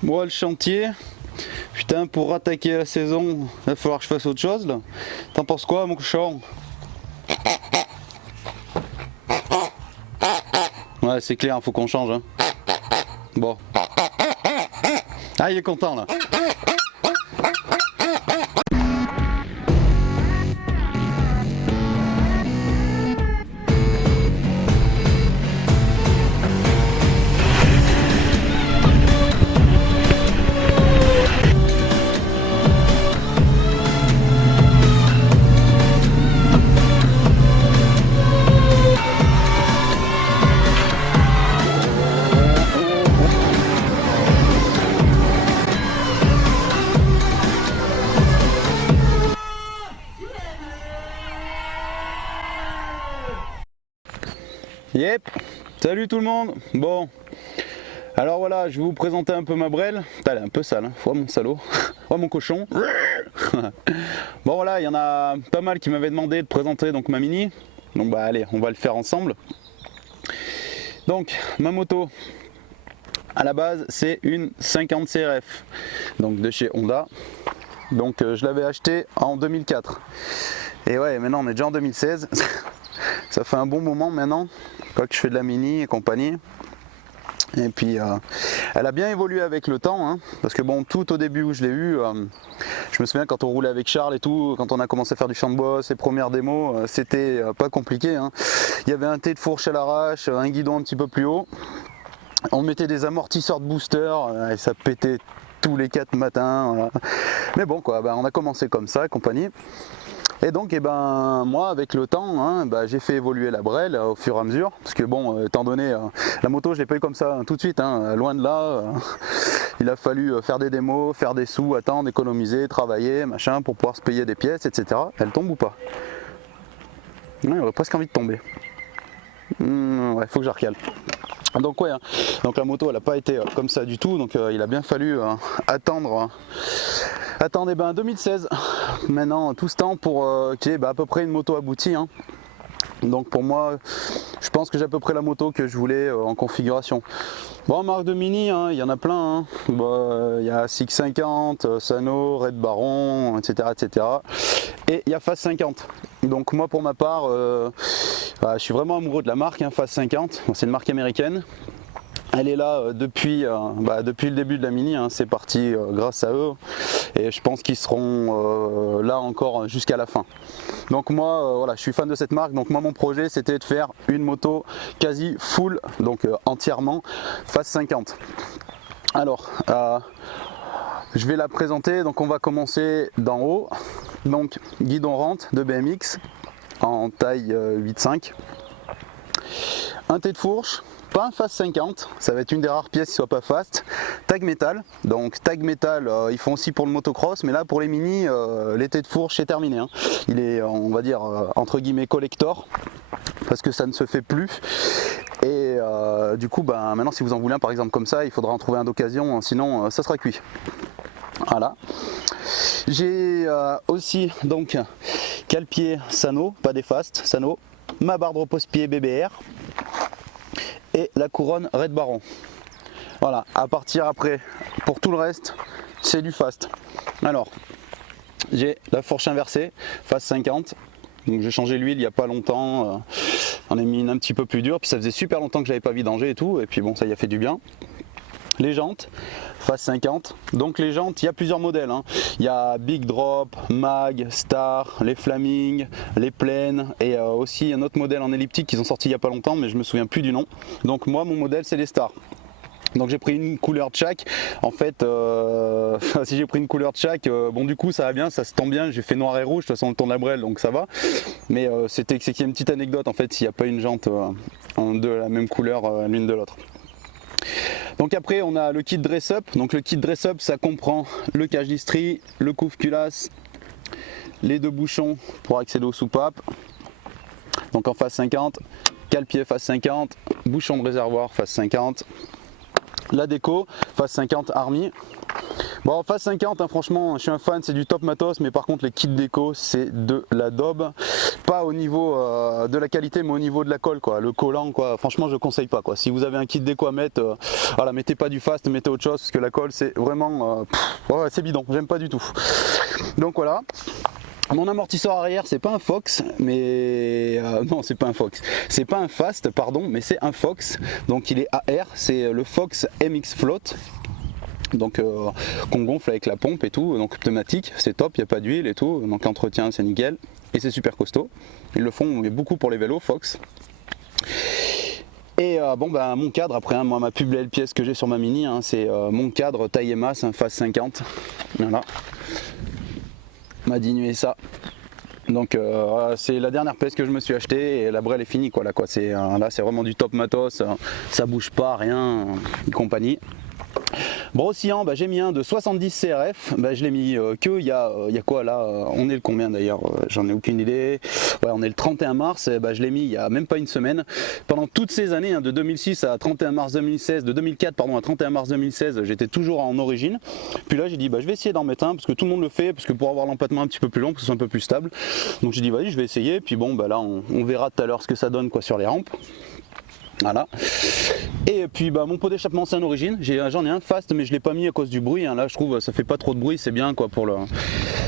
Moi le chantier, putain, pour attaquer la saison, il va falloir que je fasse autre chose là. T'en penses quoi mon cochon? Ouais c'est clair, faut qu'on change hein. Bon. Ah il est content là. Yep, salut tout le monde. Bon, alors voilà, je vais vous présenter un peu ma brêle. Putain, elle est un peu sale, hein. Oh mon salaud, oh mon cochon. Bon voilà, il y en a pas mal qui m'avaient demandé de présenter donc ma Mini. Donc bah allez, on va le faire ensemble. Donc ma moto, à la base c'est une 50 CRF, donc de chez Honda. Donc je l'avais acheté en 2004. Et ouais, maintenant on est déjà en 2016. Ça fait un bon moment maintenant que je fais de la Mini et compagnie. Et puis elle a bien évolué avec le temps hein, parce que bon, tout au début où je l'ai eu, je me souviens quand on roulait avec Charles et tout, quand on a commencé à faire du champ de boss, les premières démos, c'était pas compliqué hein. Il y avait un T de fourche à l'arrache, un guidon un petit peu plus haut, on mettait des amortisseurs de booster et ça pétait tous les 4 matins, voilà. Mais bon quoi, on a commencé comme ça et compagnie. Et donc moi avec le temps hein, j'ai fait évoluer la brêle au fur et à mesure, parce que bon, étant donné la moto je l'ai pas eu comme ça tout de suite hein, loin de là, il a fallu faire des démos, faire des sous, attendre, économiser, travailler, machin, pour pouvoir se payer des pièces, etc. Elle tombe ou pas? Ouais, j'aurais presque envie de tomber. Ouais, faut que je recale. Donc ouais, hein, donc la moto elle n'a pas été comme ça du tout, donc il a bien fallu attendre 2016, maintenant tout ce temps pour qu'il y ait à peu près une moto aboutie hein. Donc pour moi, je pense que j'ai à peu près la moto que je voulais en configuration. Bon, marque de Mini, hein, il y en a plein, hein. Il y a 650, Sano, Red Baron, etc. etc. Et il y a Phase 50. Donc moi pour ma part, je suis vraiment amoureux de la marque hein, Phase 50, c'est une marque américaine. Elle est là depuis le début de la Mini, hein, c'est parti grâce à eux et je pense qu'ils seront là encore jusqu'à la fin. Donc moi voilà, je suis fan de cette marque, donc moi mon projet c'était de faire une moto quasi full, donc entièrement Phase 50. Alors je vais la présenter, donc on va commencer d'en haut, donc guidon rente de BMX en taille 8.5, un T de fourche. Pas un Phase 50, ça va être une des rares pièces qui soit pas fast. Tag métal, donc tag métal ils font aussi pour le motocross, mais là pour les mini, l'été de fourche c'est terminé hein. Il est on va dire entre guillemets collector, parce que ça ne se fait plus. Et du coup maintenant si vous en voulez un par exemple comme ça, il faudra en trouver un d'occasion, sinon ça sera cuit. Voilà. J'ai aussi donc cale-pied Sano, pas des fast, Sano, ma barre de repose-pied BBR. Et la couronne Red Baron. Voilà, à partir après, pour tout le reste, c'est du fast. Alors, j'ai la fourche inversée, Phase 50. Donc j'ai changé l'huile il n'y a pas longtemps. On a mis une un petit peu plus dure, puis ça faisait super longtemps que j'avais pas vidangé et tout, et puis bon, ça y a fait du bien. Les jantes, Phase 50. Donc les jantes, il y a plusieurs modèles hein. Il y a Big Drop, Mag, Star, les Flaming, les Plaines et aussi un autre modèle en elliptique qu'ils ont sorti il n'y a pas longtemps, mais je me souviens plus du nom. Donc moi mon modèle c'est les Stars. Donc j'ai pris une couleur de chaque. En fait, si j'ai pris une couleur de chaque, bon du coup ça va bien, ça se tend bien. J'ai fait noir et rouge, de toute façon le ton de la brêle, donc ça va. Mais c'est qu'il y a une petite anecdote en fait, s'il n'y a pas une jante de la même couleur l'une de l'autre. Donc après on a le kit dress up. Donc le kit dress up ça comprend le cache d'istrie, le couvre culasse, les deux bouchons pour accéder aux soupapes. Donc en Phase 50, cale-pied Phase 50, bouchon de réservoir Phase 50. la déco, Phase 50 Army. Bon, Phase 50, hein, franchement, je suis un fan, c'est du top matos, mais par contre les kits déco, c'est de la daube. Pas au niveau de la qualité, mais au niveau de la colle, quoi. Le collant, quoi. Franchement, je conseille pas, quoi. Si vous avez un kit déco à mettre, voilà, mettez pas du fast, mettez autre chose, parce que la colle, c'est vraiment, ouais, c'est bidon. J'aime pas du tout. Donc voilà. Mon amortisseur arrière, c'est pas un Fox, mais non, c'est pas un Fox, c'est pas un Fast, pardon, mais c'est un Fox. Donc il est AR, c'est le Fox MX Float. Donc qu'on gonfle avec la pompe et tout, donc pneumatique, c'est top, il n'y a pas d'huile et tout, donc entretien c'est nickel et c'est super costaud. Ils le font beaucoup pour les vélos Fox. Et bon ben mon cadre après, hein, moi ma plus belle pièce que j'ai sur ma Mini, hein, c'est mon cadre taille et masse, un Phase 50. Voilà. M'a diminué ça. Donc c'est la dernière pièce que je me suis acheté et la brelle est finie quoi. Là quoi, c'est là c'est vraiment du top matos, ça bouge pas rien et compagnie. Brossillon, bah, j'ai mis un de 70 CRF, bah, je l'ai mis que il y a quoi là, on est le combien d'ailleurs, j'en ai aucune idée, ouais, on est le 31 mars, et, bah, je l'ai mis il y a même pas une semaine, pendant toutes ces années, hein, de 2006 à 31 mars 2016, de 2004 pardon à 31 mars 2016, j'étais toujours en origine, puis là j'ai dit bah, je vais essayer d'en mettre un, parce que tout le monde le fait, parce que pour avoir l'empattement un petit peu plus long, pour que ce soit un peu plus stable, donc j'ai dit vas-y je vais essayer, puis bon bah là on verra tout à l'heure ce que ça donne quoi sur les rampes. Voilà. Et puis bah, mon pot d'échappement c'est un origine, j'en ai un fast mais je l'ai pas mis à cause du bruit, hein. Là je trouve ça fait pas trop de bruit, c'est bien quoi pour le...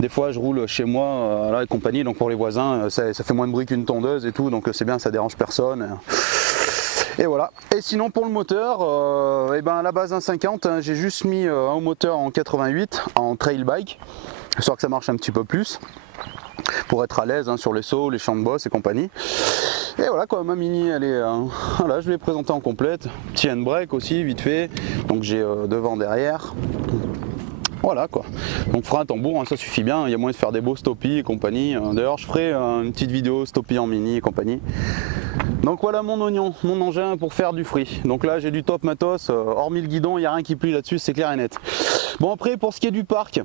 Des fois je roule chez moi là et compagnie, donc pour les voisins ça fait moins de bruit qu'une tondeuse et tout, donc c'est bien, ça dérange personne. Et voilà. Et sinon pour le moteur, et ben à la base un 50, hein, j'ai juste mis un moteur en 88 en trail bike, histoire que ça marche un petit peu plus pour être à l'aise hein, sur les sauts, les champs de boss et compagnie. Et voilà quoi, ma Mini elle est, voilà, je l'ai présentée en complète, petit handbrake aussi vite fait, donc j'ai devant derrière, voilà quoi, donc frein, tambour, hein, ça suffit bien, il y a moyen de faire des beaux stoppies et compagnie, d'ailleurs je ferai une petite vidéo stoppie en Mini et compagnie. Donc voilà mon oignon, mon engin pour faire du free. Donc là j'ai du top matos, hormis le guidon, il n'y a rien qui plie là-dessus, c'est clair et net. Bon après pour ce qui est du parc,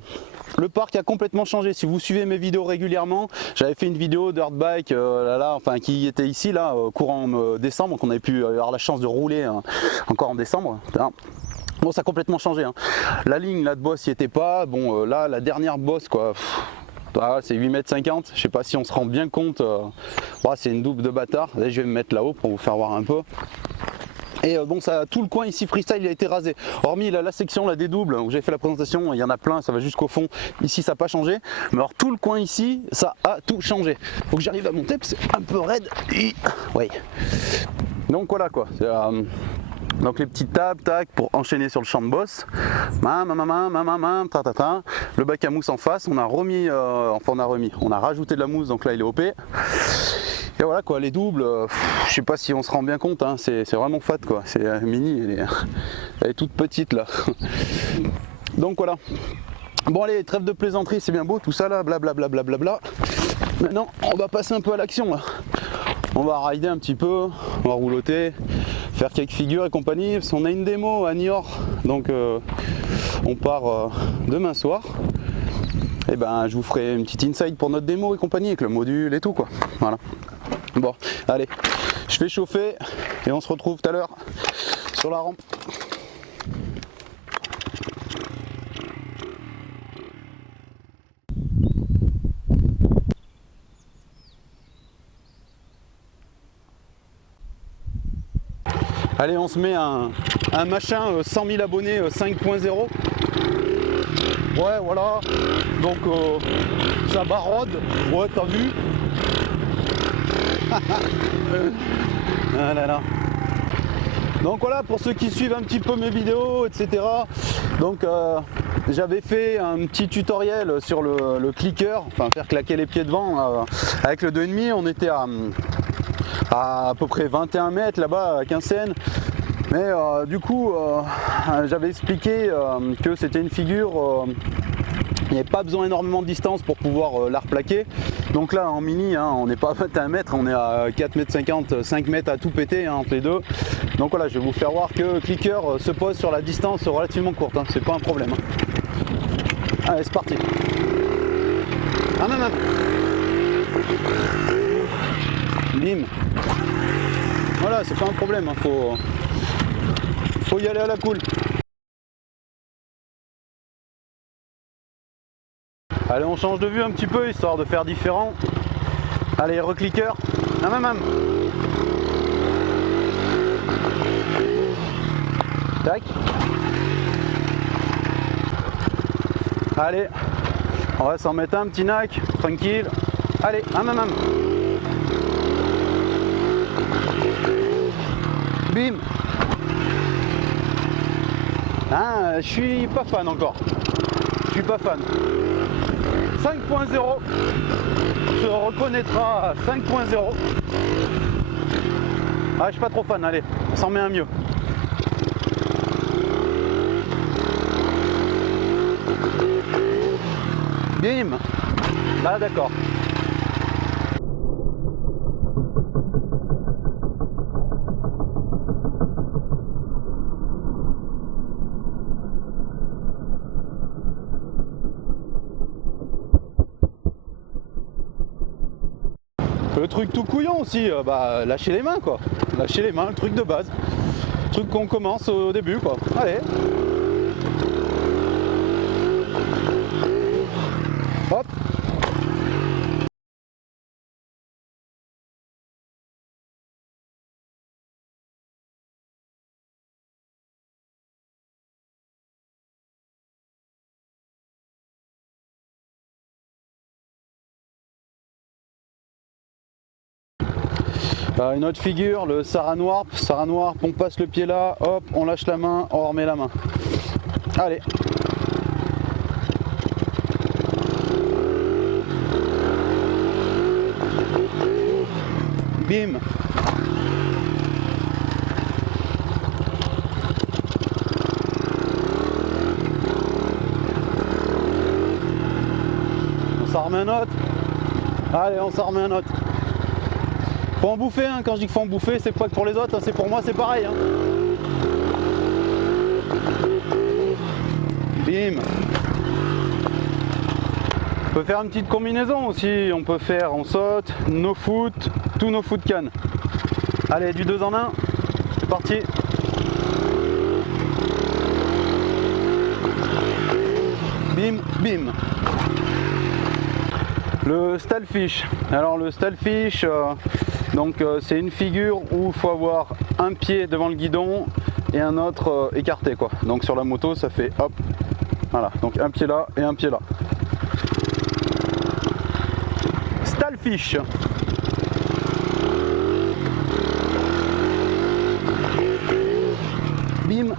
le parc a complètement changé. Si vous suivez mes vidéos régulièrement, j'avais fait une vidéo dirt bike enfin qui était ici là courant décembre, qu'on avait pu avoir la chance de rouler encore en décembre. Bon ça a complètement changé, hein. La ligne là de boss n'y était pas, bon là la dernière bosse quoi. Ah, c'est 8,50 m, je sais pas si on se rend bien compte, c'est une double de bâtard. Là, je vais me mettre là-haut pour vous faire voir un peu. Et bon, ça, tout le coin ici freestyle il a été rasé, hormis la section là, des doubles où j'ai fait la présentation, il y en a plein, ça va jusqu'au fond, ici ça n'a pas changé, mais alors tout le coin ici ça a tout changé. Faut que j'arrive à monter parce que c'est un peu raide. Ouais. Donc voilà quoi. Donc les petites tables, tac, pour enchaîner sur le champ de boss. Le bac à mousse en face, on a remis, on a rajouté de la mousse, donc là il est OP. Et voilà quoi, les doubles, je sais pas si on se rend bien compte, hein, c'est vraiment fat quoi. C'est Mini, elle est toute petite là. Donc voilà. Bon allez, trêve de plaisanterie, c'est bien beau tout ça là, blablabla. Maintenant, on va passer un peu à l'action là. On va rider un petit peu, on va rouloter, faire quelques figures et compagnie, parce qu'on a une démo à Niort, donc on part demain soir. Et ben je vous ferai une petite inside pour notre démo et compagnie, avec le module et tout quoi. Voilà. Bon, allez, je fais chauffer et on se retrouve tout à l'heure sur la rampe. Allez, on se met un machin 100 000 abonnés 5.0. Ouais, voilà. Donc ça barode. Ouais, t'as vu. Ah là là. Donc voilà, pour ceux qui suivent un petit peu mes vidéos, etc. Donc j'avais fait un petit tutoriel sur le clicker, enfin faire claquer les pieds devant avec le 2,5. On était à peu près 21 mètres là-bas à Quinssaines. Mais du coup, j'avais expliqué que c'était une figure, il n'y avait pas besoin énormément de distance pour pouvoir la replaquer. Donc là en Mini, hein, on n'est pas à 21 mètres, on est à 4,50 m, 5 mètres à tout péter hein, entre les deux. Donc voilà, je vais vous faire voir que le clicker se pose sur la distance relativement courte, hein, c'est pas un problème. Hein. Allez, c'est parti. Ah même. Bim. Voilà, c'est pas un problème, hein, faut y aller à la cool. Allez, on change de vue un petit peu, histoire de faire différent. Allez, recliqueur. Même. Tac. Allez, on va s'en mettre un petit nac, tranquille. Allez, même. Bim. Ah, je suis pas fan encore. Je suis pas fan. 5.0 se reconnaîtra 5.0. Ah, je suis pas trop fan, allez, on s'en met un mieux. Bim. Là, d'accord. Le truc tout couillon aussi, lâcher les mains quoi. Lâcher les mains, le truc de base. Le truc qu'on commence au début quoi. Allez. Hop. Une autre figure, le Saran Warp, on passe le pied là, hop, on lâche la main, on remet la main. Allez. Bim. On s'en remet un autre. Allez, on s'en remet un autre. Faut en bouffer, hein. Quand je dis qu'il faut en bouffer, c'est pas que pour les autres, hein. C'est pour moi, c'est pareil. Hein. Bim. On peut faire une petite combinaison aussi. On peut faire, on saute, no foot, tous nos foot can. Allez, du 2 en 1. C'est parti. Bim, bim. Le Stallfish. Alors le Stallfish, c'est une figure où il faut avoir un pied devant le guidon et un autre écarté quoi. Donc sur la moto ça fait hop, voilà, donc un pied là et un pied là. Stallfish. Bim.